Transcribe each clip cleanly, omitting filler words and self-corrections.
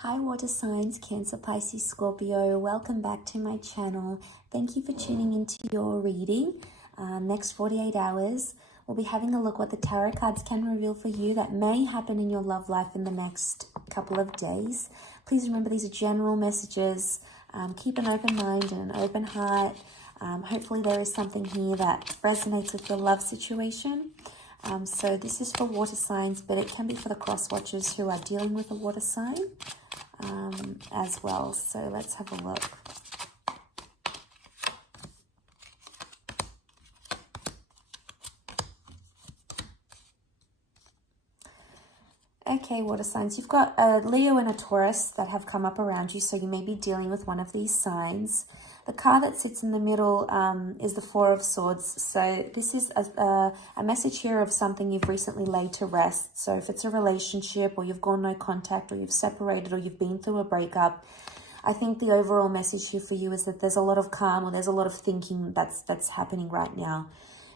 Hi water signs, Cancer, Pisces, Scorpio. Welcome back to my channel. Thank you for tuning into your reading. Next 48 hours, we'll be having a look what the tarot cards can reveal for you that may happen in your love life in the next couple of days. Please remember these are general messages. Keep an open mind and an open heart. Hopefully there is something here that resonates with your love situation. So this is for water signs, but it can be for the cross watchers who are dealing with a water sign as well. So let's have a look. Okay, water signs, you've got a Leo and a Taurus that have come up around you, so you may be dealing with one of these signs. The card that sits in the middle is the Four of Swords. So this is a message here of something you've recently laid to rest. So if it's a relationship, or you've gone no contact, or you've separated, or you've been through a breakup, I think the overall message here for you is that there's a lot of calm, or there's a lot of thinking that's happening right now.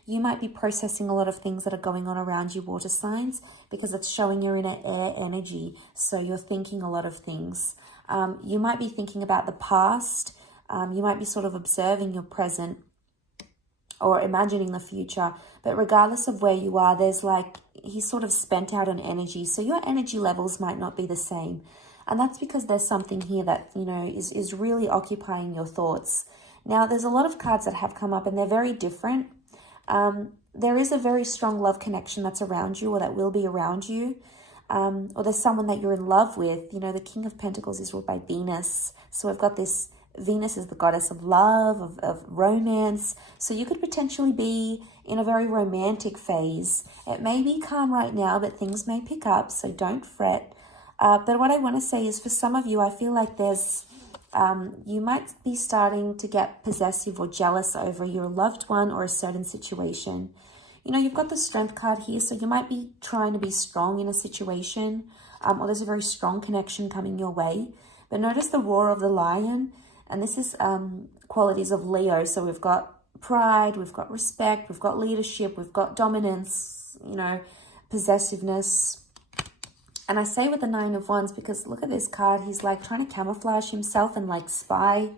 You might be processing a lot of things that are going on around you, water signs, because it's showing you're in an air energy. So you're thinking a lot of things. You might be thinking about the past. You might be sort of observing your present or imagining the future. But regardless of where you are, there's like, he's sort of spent out on energy. So your energy levels might not be the same. And that's because there's something here that, you know, is really occupying your thoughts. Now, there's a lot of cards that have come up and they're very different. There is a very strong love connection that's around you, or that will be around you. Or there's someone that you're in love with. You know, the King of Pentacles is ruled by Venus. So we've got this, Venus is the goddess of love, of romance. So you could potentially be in a very romantic phase. It may be calm right now, but things may pick up, so don't fret. But what I want to say is, for some of you, I feel like there's, you might be starting to get possessive or jealous over your loved one or a certain situation. You know, you've got the Strength card here, so you might be trying to be strong in a situation, or there's a very strong connection coming your way. But notice the roar of the lion, and this is qualities of Leo. So we've got pride, we've got respect, we've got leadership, we've got dominance, you know, possessiveness. And I say with the Nine of Wands because look at this card. He's like trying to camouflage himself and like spy,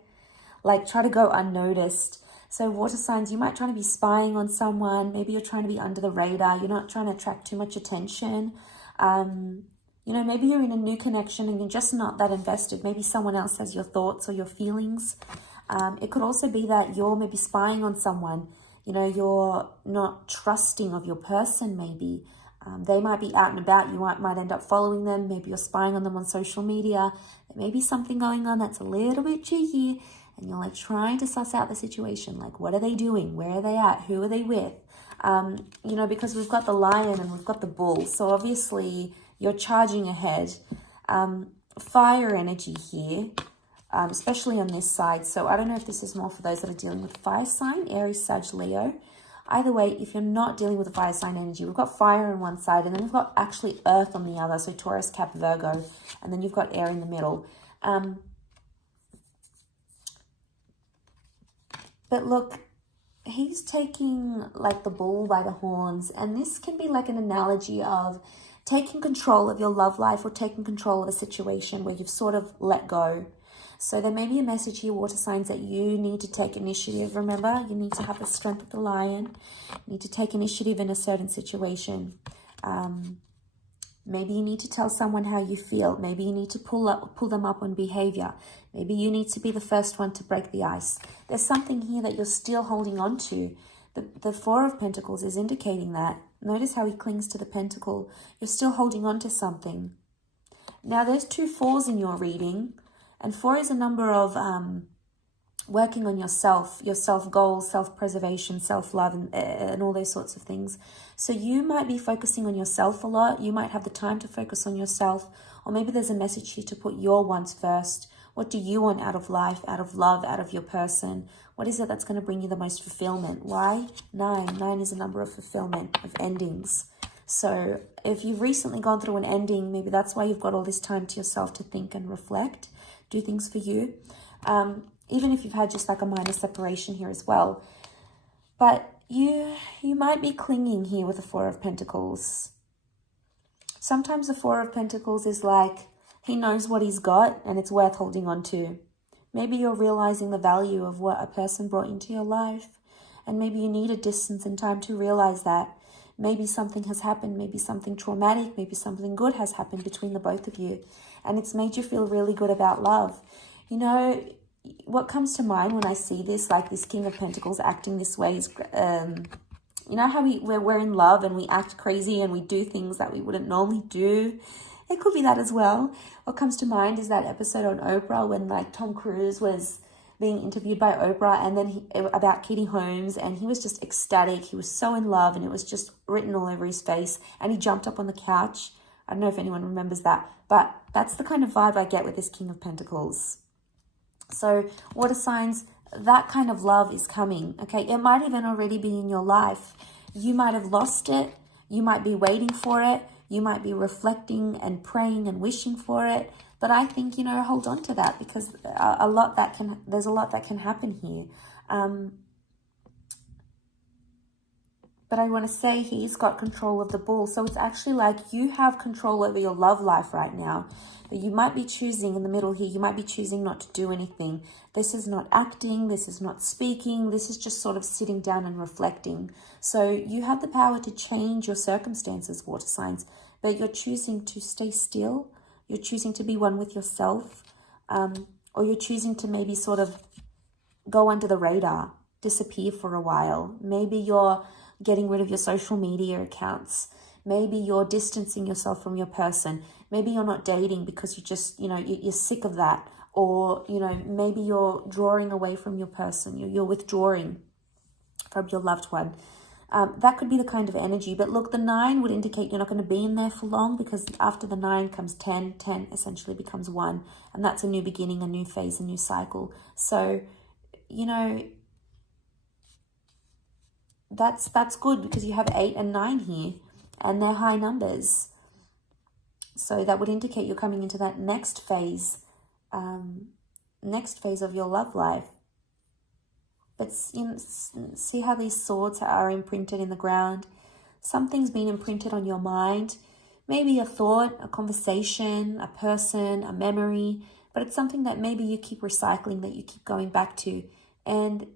like try to go unnoticed. So water signs, you might try to be spying on someone. Maybe you're trying to be under the radar. You're not trying to attract too much attention. You know, maybe you're in a new connection and you're just not that invested. Maybe someone else has your thoughts or your feelings. It could also be that you're maybe spying on someone. You know, you're not trusting of your person maybe. They might be out and about. You might end up following them. Maybe you're spying on them on social media. There may be something going on that's a little bit cheeky, and you're like trying to suss out the situation. Like, what are they doing? Where are they at? Who are they with? You know, because we've got the lion and we've got the bull. So obviously you're charging ahead. Fire energy here, especially on this side. So I don't know if this is more for those that are dealing with fire sign, Aries, Sag, Leo. Either way, if you're not dealing with a fire sign energy, we've got fire on one side, and then we've got actually earth on the other. So Taurus, Cap, Virgo, and then you've got air in the middle. But look, he's taking like the bull by the horns, and this can be like an analogy of taking control of your love life or taking control of a situation where you've sort of let go. So there may be a message here, water signs, that you need to take initiative. Remember, you need to have the strength of the lion. You need to take initiative in a certain situation. Maybe you need to tell someone how you feel. Maybe you need to pull them up on behavior. Maybe you need to be the first one to break the ice. There's something here that you're still holding on to. The Four of Pentacles is indicating that. Notice how he clings to the pentacle. You're still holding on to something. Now, there's 2 4s in your reading. And 4 is a number of working on yourself goals, self-preservation, self-love, and all those sorts of things. So you might be focusing on yourself a lot. You might have the time to focus on yourself. Or maybe there's a message here to put your wants first. What do you want out of life, out of love, out of your person? What is it that's going to bring you the most fulfillment? Why? 9. 9 is a number of fulfillment, of endings. So if you've recently gone through an ending, maybe that's why you've got all this time to yourself to think and reflect. Do things for you, even if you've had just like a minor separation here as well. But you might be clinging here with the Four of Pentacles. Sometimes the Four of Pentacles is like He knows what he's got and it's worth holding on to. Maybe you're realizing the value of what a person brought into your life, and maybe you need a distance in time to realize that. Maybe something has happened, maybe something traumatic, maybe something good has happened between the both of you, and it's made you feel really good about love. You know, what comes to mind when I see this, like this King of Pentacles acting this way, is, you know how we're in love and we act crazy and we do things that we wouldn't normally do? It could be that as well. What comes to mind is that episode on Oprah when like Tom Cruise was being interviewed by Oprah, and then about Katie Holmes, and he was just ecstatic. He was so in love, and it was just written all over his face, and he jumped up on the couch. I don't know if anyone remembers that, but that's the kind of vibe I get with this King of Pentacles. So water signs, that kind of love is coming, okay? It might even already be in your life. You might have lost it. You might be waiting for it. You might be reflecting and praying and wishing for it. But I think, you know, hold on to that, because there's a lot that can happen here. But I want to say he's got control of the bull. So it's actually like you have control over your love life right now. But you might be choosing in the middle here, you might be choosing not to do anything. This is not acting, this is not speaking, this is just sort of sitting down and reflecting. So you have the power to change your circumstances, water signs, but you're choosing to stay still. You're choosing to be one with yourself, or you're choosing to maybe sort of go under the radar, disappear for a while. Maybe you're getting rid of your social media accounts. Maybe you're distancing yourself from your person. Maybe you're not dating because you just, you know, you're sick of that. Or, you know, maybe you're drawing away from your person. You're withdrawing from your loved one. That could be the kind of energy. But look, the 9 would indicate you're not going to be in there for long, because after the 9 comes 10. 10 essentially becomes 1. And that's a new beginning, a new phase, a new cycle. So, you know, that's good, because you have 8 and 9 here, and they're high numbers. So that would indicate you're coming into that next phase of your love life. But you know, see how these swords are imprinted in the ground. Something's been imprinted on your mind. Maybe a thought, a conversation, a person, a memory. But it's something that maybe you keep recycling, that you keep going back to. And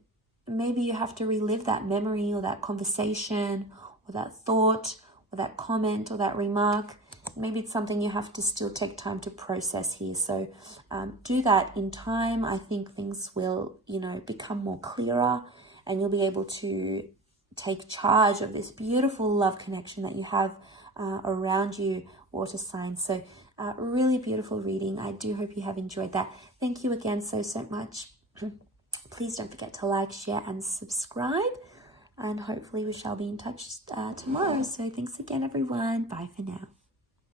maybe you have to relive that memory or that conversation or that thought or that comment or that remark. Maybe it's something you have to still take time to process here. So do that in time. I think things will, you know, become more clearer, and you'll be able to take charge of this beautiful love connection that you have around you, water signs. So really beautiful reading. I do hope you have enjoyed that. Thank you again so much. Please don't forget to like, share, and subscribe. And hopefully we shall be in touch tomorrow. So thanks again, everyone. Bye for now.